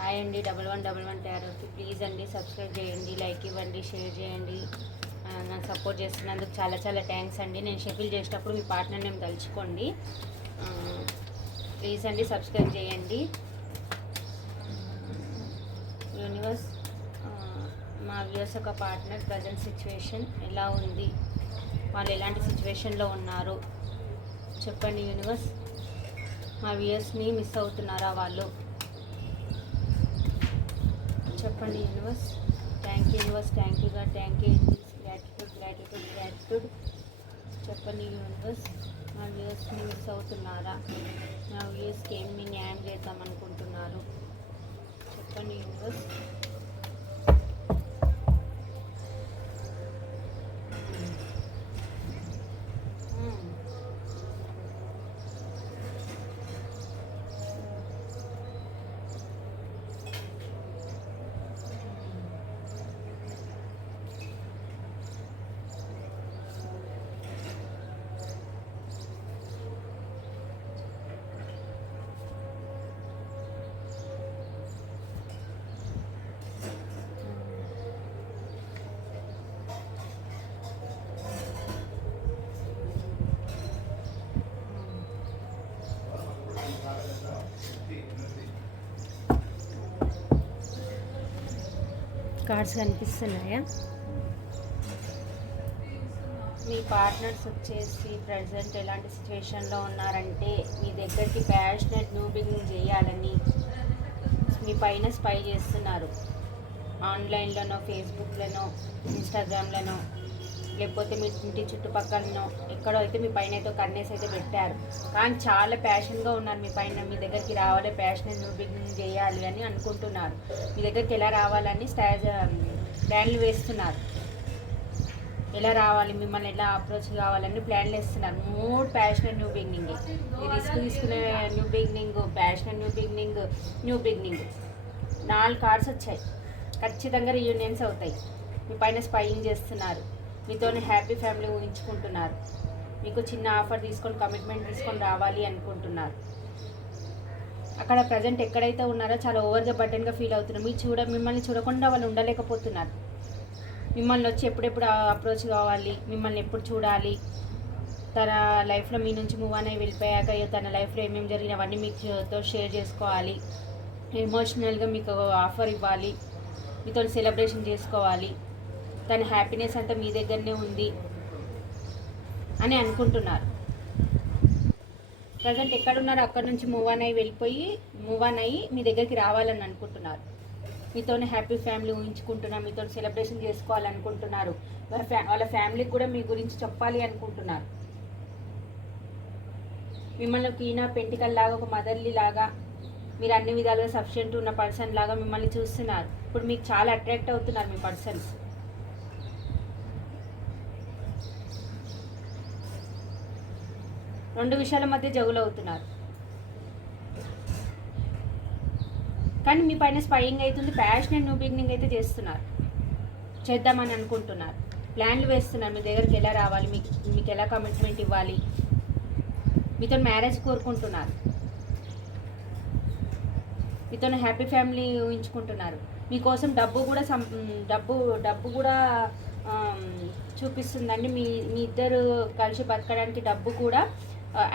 Hi అండి 1111 టారోకి please అండి subscribe చేయండి, లైక్ ఇవ్వండి, షేర్ చేయండి. నాకు సపోర్ట్ చేస్తున్నందుకు చాలా చాలా థ్యాంక్స్ అండి. నేను షెఫిల్ చేసేటప్పుడు మీ పార్ట్నర్ నేమ్ తలుచుకోండి. ప్లీజ్ అండి సబ్స్క్రైబ్ చేయండి. యూనివర్స్, మా వ్యూస్ ఒక పార్ట్నర్ ప్రజెంట్ సిచ్యువేషన్ ఎలా ఉంది, వాళ్ళు ఎలాంటి సిచ్యువేషన్లో ఉన్నారు చెప్పండి యూనివర్స్. మా వ్యూస్ని మిస్ అవుతున్నారా వాళ్ళు చెప్పండి universe. Thank you universe, thank you God, thank you angels, gratitude gratitude gratitude. చెప్పండి యూనివర్స్, మా వ్యూస్ని మిస్ అవుతున్నారా, మా వ్యూస్కి ఏమి న్యాయం చేద్దాం అనుకుంటున్నారు చెప్పండి యూనివర్స్. కార్డ్స్ కనిపిస్తున్నాయా? మీ పార్ట్నర్స్ వచ్చేసి ప్రజెంట్ ఎలాంటి సిచ్యువేషన్లో ఉన్నారంటే, మీ దగ్గరికి ప్యాషనెట్ న్యూ బిగినింగ్ చేయాలని మీ పైన స్పై చేస్తున్నారు. ఆన్లైన్లోనో, ఫేస్బుక్లోనో, ఇన్స్టాగ్రామ్లోనో, లేకపోతే మీ ఇంటి చుట్టుపక్కలనో ఎక్కడో అయితే మీ పైన అయితే కన్నేసి అయితే పెట్టారు. కానీ చాలా ప్యాషన్గా ఉన్నారు మీ పైన. మీ దగ్గరికి రావాలి, ప్యాషన్ న్యూ బిగినింగ్ చేయాలి అని అనుకుంటున్నారు. మీ దగ్గరికి ఎలా రావాలని ప్లాన్లు వేస్తున్నారు. ఎలా రావాలి, మిమ్మల్ని ఎలా అప్రోచ్ కావాలని ప్లాన్లు వేస్తున్నారు. More passionate new beginning, risk తీసుకునే new beginning, passionate new beginning, new beginning. 4 cards వచ్చాయి. ఖచ్చితంగా రీయూనియన్స్ అవుతాయి. మీ పైన స్పైయింగ్ చేస్తున్నారు. మీతోనే హ్యాపీ ఫ్యామిలీ ఊహించుకుంటున్నారు. మీకు చిన్న ఆఫర్ తీసుకొని, కమిట్మెంట్ తీసుకొని రావాలి అనుకుంటున్నారు. అక్కడ ప్రజెంట్ ఎక్కడైతే ఉన్నారో చాలా ఓవర్గా బర్డెన్గా ఫీల్ అవుతున్నారు. మిమ్మల్ని చూడకుండా వాళ్ళు ఉండలేకపోతున్నారు. మిమ్మల్ని వచ్చి ఎప్పుడెప్పుడు అప్రోచ్ కావాలి, మిమ్మల్ని ఎప్పుడు చూడాలి, తన లైఫ్లో మీ నుంచి మూవ్ అని వెళ్ళిపోయాక తన లైఫ్లో ఏమేమి జరిగిన అవన్నీ మీతో షేర్ చేసుకోవాలి. ఎమోషనల్గా మీకు ఆఫర్ ఇవ్వాలి, మీతో సెలబ్రేషన్ చేసుకోవాలి. తన హ్యాపీనెస్ అంతా మీ దగ్గరనే ఉంది అని అనుకుంటున్నారు. ప్రజెంట్ ఎక్కడున్నారో అక్కడ నుంచి మూవ్ ఆన్ అయ్యి మీ దగ్గరికి రావాలని అనుకుంటున్నారు. మీతోనే హ్యాపీ ఫ్యామిలీ ఊహించుకుంటున్నారు. మీతో సెలబ్రేషన్ చేసుకోవాలనుకుంటున్నారు. వాళ్ళ ఫ్యామిలీకి కూడా మీ గురించి చెప్పాలి అనుకుంటున్నారు. మిమ్మల్ని కీనా పెంటికల్ లాగా, ఒక మదర్లీ లాగా, మీరు అన్ని విధాలుగా సఫిషియెంట్ ఉన్న పర్సన్ లాగా మిమ్మల్ని చూస్తున్నారు. ఇప్పుడు మీకు చాలా అట్రాక్ట్ అవుతున్నారు మీ పర్సన్స్. రెండు విషయాల మధ్య జగులవుతున్నారు. కానీ మీ పైన స్పైయింగ్ అవుతుంది. ప్యాషనెట్ న్యూ బిగినింగ్ అయితే చేద్దామని అనుకుంటున్నారు. ప్లాన్లు వేస్తున్నారు. మీ దగ్గరికి ఎలా రావాలి, మీకు ఎలా కమిట్మెంట్ ఇవ్వాలి, మీతో మ్యారేజ్ కోరుకుంటున్నారు. మీతో హ్యాపీ ఫ్యామిలీ ఊహించుకుంటున్నారు. మీకోసం డబ్బు కూడా చూపిస్తుందండి. మీ ఇద్దరు కలిసి బతకడానికి డబ్బు కూడా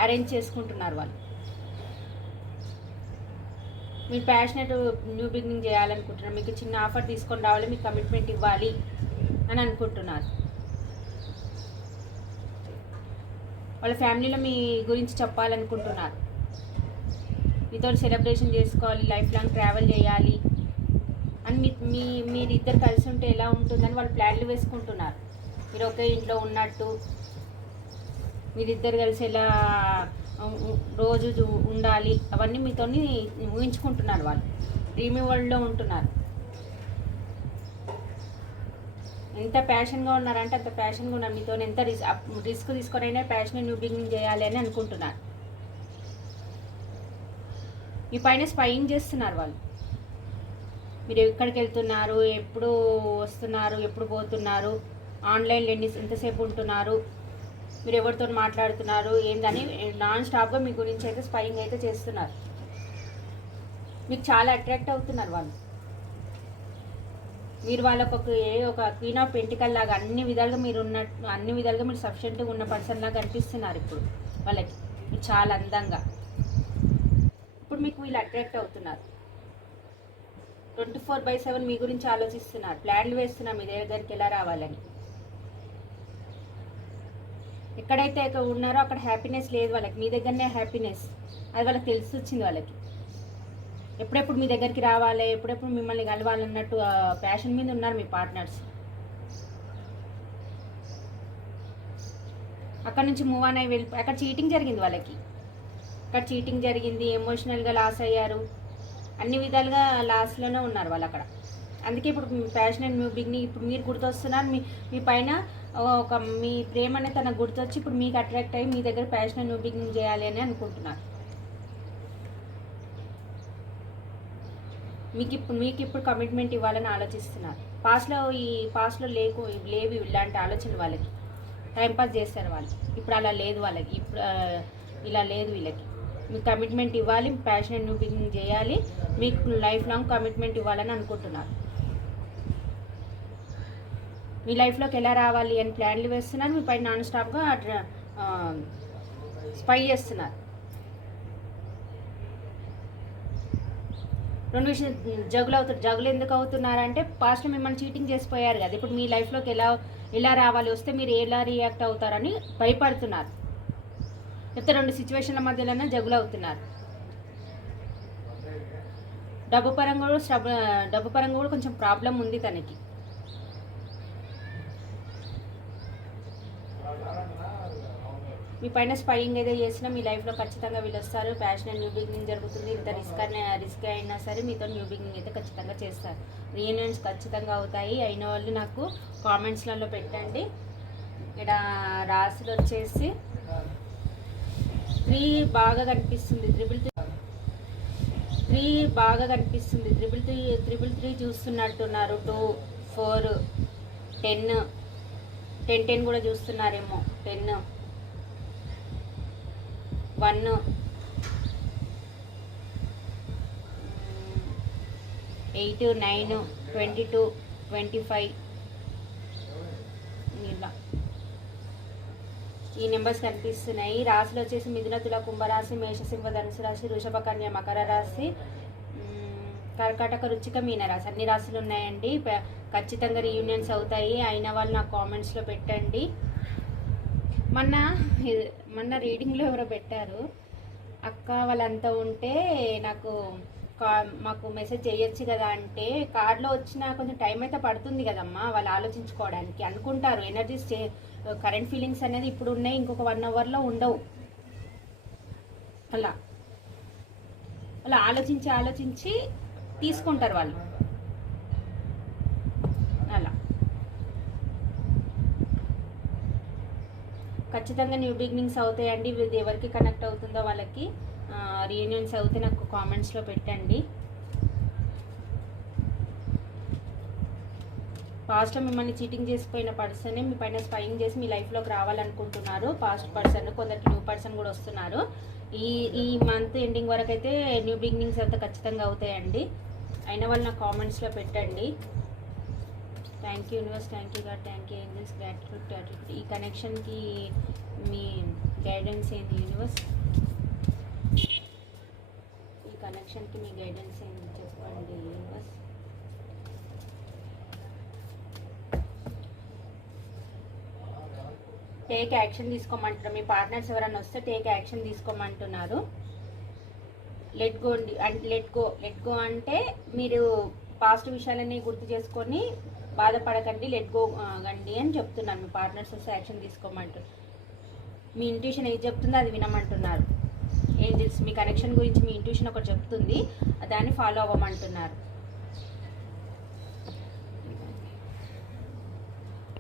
అరేంజ్ చేసుకుంటున్నారు వాళ్ళు. మీరు ప్యాషనెట్ న్యూ బిగినింగ్ చేయాలనుకుంటున్నారు. మీకు చిన్న ఆఫర్ తీసుకొని రావాలి, మీకు కమిట్మెంట్ ఇవ్వాలి అని అనుకుంటున్నారు. వాళ్ళ ఫ్యామిలీలో మీ గురించి చెప్పాలనుకుంటున్నారు. మీతో సెలబ్రేషన్ చేసుకోవాలి, లైఫ్ లాంగ్ ట్రావెల్ చేయాలి అని మీరిద్దరు కలిసి ఉంటే ఎలా ఉంటుందని వాళ్ళు ప్లాన్లు వేసుకుంటున్నారు. మీరు ఒకే ఇంట్లో ఉన్నట్టు, మీరిద్దరు కలిసి ఎలా రోజు ఉండాలి, అవన్నీ మీతో ఊహించుకుంటున్నారు. వాళ్ళు డ్రీమీ వరల్డ్లో ఉంటున్నారు. ఎంత ప్యాషన్గా ఉన్నారంటే అంత ప్యాషన్గా ఉన్నారు. మీతో ఎంత రిస్క్ తీసుకొనైనా ప్యాషన్ న్యూ బిగినింగ్ చేయాలి అని అనుకుంటున్నారు. మీ పైన స్పైయింగ్ చేస్తున్నారు వాళ్ళు. మీరు ఎక్కడికి వెళ్తున్నారు, ఎప్పుడు వస్తున్నారు, ఎప్పుడు పోతున్నారు, ఆన్లైన్లో ఎంతసేపు ఉంటున్నారు, మీరు ఎవరితో మాట్లాడుతున్నారు ఏందని నాన్ స్టాప్గా మీ గురించి అయితే స్పైయింగ్ అయితే చేస్తున్నారు. మీకు చాలా అట్రాక్ట్ అవుతున్నారు వాళ్ళు. మీరు వాళ్ళకు ఒక క్వీన్ ఆఫ్ పెంటికల్ లాగా అన్ని విధాలుగా మీరు సఫిషియెంట్గా ఉన్న పర్సన్ లాగా అనిపిస్తున్నారు ఇప్పుడు వాళ్ళకి. మీరు చాలా అందంగా ఇప్పుడు మీకు వీళ్ళు అట్రాక్ట్ అవుతున్నారు. 24/7 మీ గురించి ఆలోచిస్తున్నారు, ప్లాన్లు వేస్తున్నారు మీ దగ్గరికి ఎలా రావాలని. ఎక్కడైతే ఉన్నారో అక్కడ హ్యాపీనెస్ లేదు వాళ్ళకి, మీ దగ్గరనే హ్యాపీనెస్. అది వాళ్ళకి తెలిసి వచ్చింది వాళ్ళకి. ఎప్పుడెప్పుడు మీ దగ్గరికి రావాలి, ఎప్పుడెప్పుడు మిమ్మల్ని కలవాలన్నట్టు ప్యాషన్ మీద ఉన్నారు మీ పార్ట్నర్స్. అక్కడ నుంచి మూవ్ ఆన్ అయ్యి అక్కడ చీటింగ్ జరిగింది వాళ్ళకి. అక్కడ చీటింగ్ జరిగింది, ఎమోషనల్గా లాస్ అయ్యారు, అన్ని విధాలుగా లాస్లోనే ఉన్నారు వాళ్ళు అక్కడ. అందుకే ఇప్పుడు ప్యాషన్ అండ్ న్యూ బిగినింగ్ ఇప్పుడు మీరు గుర్తొస్తున్నారు. మీ పైన మీ ప్రేమ అనేది తనకు గుర్తొచ్చి ఇప్పుడు మీకు అట్రాక్ట్ అయ్యి మీ దగ్గర ప్యాషన్ అండ్ న్యూ బిగినింగ్ చేయాలి అని అనుకుంటున్నారు. మీకు ఇప్పుడు కమిట్మెంట్ ఇవ్వాలని ఆలోచిస్తున్నారు. పాస్ట్లో లేవు ఇలాంటి ఆలోచనలు వాళ్ళకి. టైంపాస్ చేస్తారు వాళ్ళు. ఇప్పుడు అలా లేదు వాళ్ళకి. ఇప్పుడు ఇలా లేదు వీళ్ళకి. మీకు కమిట్మెంట్ ఇవ్వాలి, ప్యాషన్ అండ్ న్యూ బిగినింగ్ చేయాలి, మీకు లైఫ్ లాంగ్ కమిట్మెంట్ ఇవ్వాలని అనుకుంటున్నారు. మీ లైఫ్లోకి ఎలా రావాలి అని ప్లాన్లు వేస్తున్నారు. మీ పైన నాన్ స్టాప్గా స్పై చేస్తున్నారు. రెండు విషయం జగులు ఎందుకు అవుతున్నారంటే పాస్ట్లో మిమ్మల్ని చీటింగ్ చేసిపోయారు కదా. ఇప్పుడు మీ లైఫ్లోకి ఎలా రావాలి, వస్తే మీరు ఎలా రియాక్ట్ అవుతారని భయపడుతున్నారు. లేకపోతే రెండు సిచ్యువేషన్ల మధ్యలోనే జగులు అవుతున్నారు. డబ్బు పరంగా కూడా కొంచెం ప్రాబ్లం ఉంది తనకి. మీ పైన స్పైయింగ్ ఏదో చేసినా మీ లైఫ్లో ఖచ్చితంగా వీళ్ళు వస్తారు. ప్యాషన్ అండ్ న్యూ బిగినింగ్ జరుగుతుంది. ఇంత రిస్క్ అయినా సరే మీతో న్యూ బిగినింగ్ అయితే ఖచ్చితంగా చేస్తారు. రీయూనియన్స్ ఖచ్చితంగా అవుతాయి. అయిన వాళ్ళు నాకు కామెంట్స్లలో పెట్టండి. ఇక్కడ రాసులు వచ్చేసి 3 బాగా కనిపిస్తుంది, 3 బాగా కనిపిస్తుంది, 3 చూస్తున్నట్టున్నారు. 2, 4, 10 కూడా చూస్తున్నారేమో. 10, 1, 8, 9, 22, 25 ఇలా ఈ నెంబర్స్ కనిపిస్తున్నాయి. రాశులు వచ్చేసి మిథున, తుల, కుంభరాశి, మేషసింహ, ధనుసు రాశి, వృషభ, కన్య, మకర రాశి, కర్కాటక, వృశ్చిక, మీన రాశి. అన్ని రాశులు ఉన్నాయండి. ఖచ్చితంగా రీయూనియన్స్ అవుతాయి. అయిన వాళ్ళు నాకు కామెంట్స్లో పెట్టండి. మొన్న రీడింగ్లో ఎవరో పెట్టారు, అక్క వాళ్ళంతా ఉంటే మాకు మెసేజ్ చేయొచ్చు కదా అంటే, కార్డులో వచ్చిన కొంచెం టైం అయితే పడుతుంది కదమ్మా వాళ్ళు ఆలోచించుకోవడానికి అనుకుంటారు. ఎనర్జీస్ కరెంట్ ఫీలింగ్స్ అనేది ఇప్పుడు ఉన్నాయి, ఇంకొక 1 అవర్లో ఉండవు. అలా ఆలోచించి తీసుకుంటారు వాళ్ళు. అలా ఖచ్చితంగా న్యూ బిగినింగ్స్ అవుతాయండి. ఇది ఎవరికి కనెక్ట్ అవుతుందో వాళ్ళకి రీయూనియన్స్ అవుతే నాకు కామెంట్స్లో పెట్టండి. పాస్ట్లో మిమ్మల్ని చీటింగ్ చేసిపోయిన పర్సన్ మీ పైన స్పైయింగ్ చేసి మీ లైఫ్లోకి రావాలనుకుంటున్నారు. పాస్ట్ పర్సన్, కొందరికి న్యూ పర్సన్ కూడా వస్తున్నారు. ఈ మంత్ ఎండింగ్ వరకు అయితే న్యూ బిగినింగ్స్ అంతా ఖచ్చితంగా అవుతాయండి. అయిన వాళ్ళు నాకు కామెంట్స్లో పెట్టండి. Thank you universe, thank you God, thank you angels, gratitude. ఈ కనెక్షన్కి మీ గైడెన్స్ ఏంది యూనివర్స్? ఈ కనెక్షన్కి మీ గైడెన్స్ ఏంది చెప్పండి యూనివర్స్. టేక్ యాక్షన్ తీసుకోమంటున్నారు. మీ పార్ట్నర్స్ ఎవరైనా వస్తే టేక్ యాక్షన్ తీసుకోమంటున్నారు. లెట్ గో అంటే మీరు పాస్ట్ విషయాలన్నీ గుర్తు చేసుకొని బాధపడకండి, లెట్ గో గండి అని చెప్తున్నారు. మీ పార్ట్నర్స్ వస్తే యాక్షన్ తీసుకోమంటున్నారు. మీ ఇంట్యూషన్ ఏది చెప్తుందో అది వినమంటున్నారు. ఏంజల్స్ మీ కనెక్షన్ గురించి మీ ఇంట్యూషన్ ఒకటి చెప్తుంది, దాన్ని ఫాలో అవ్వమంటున్నారు.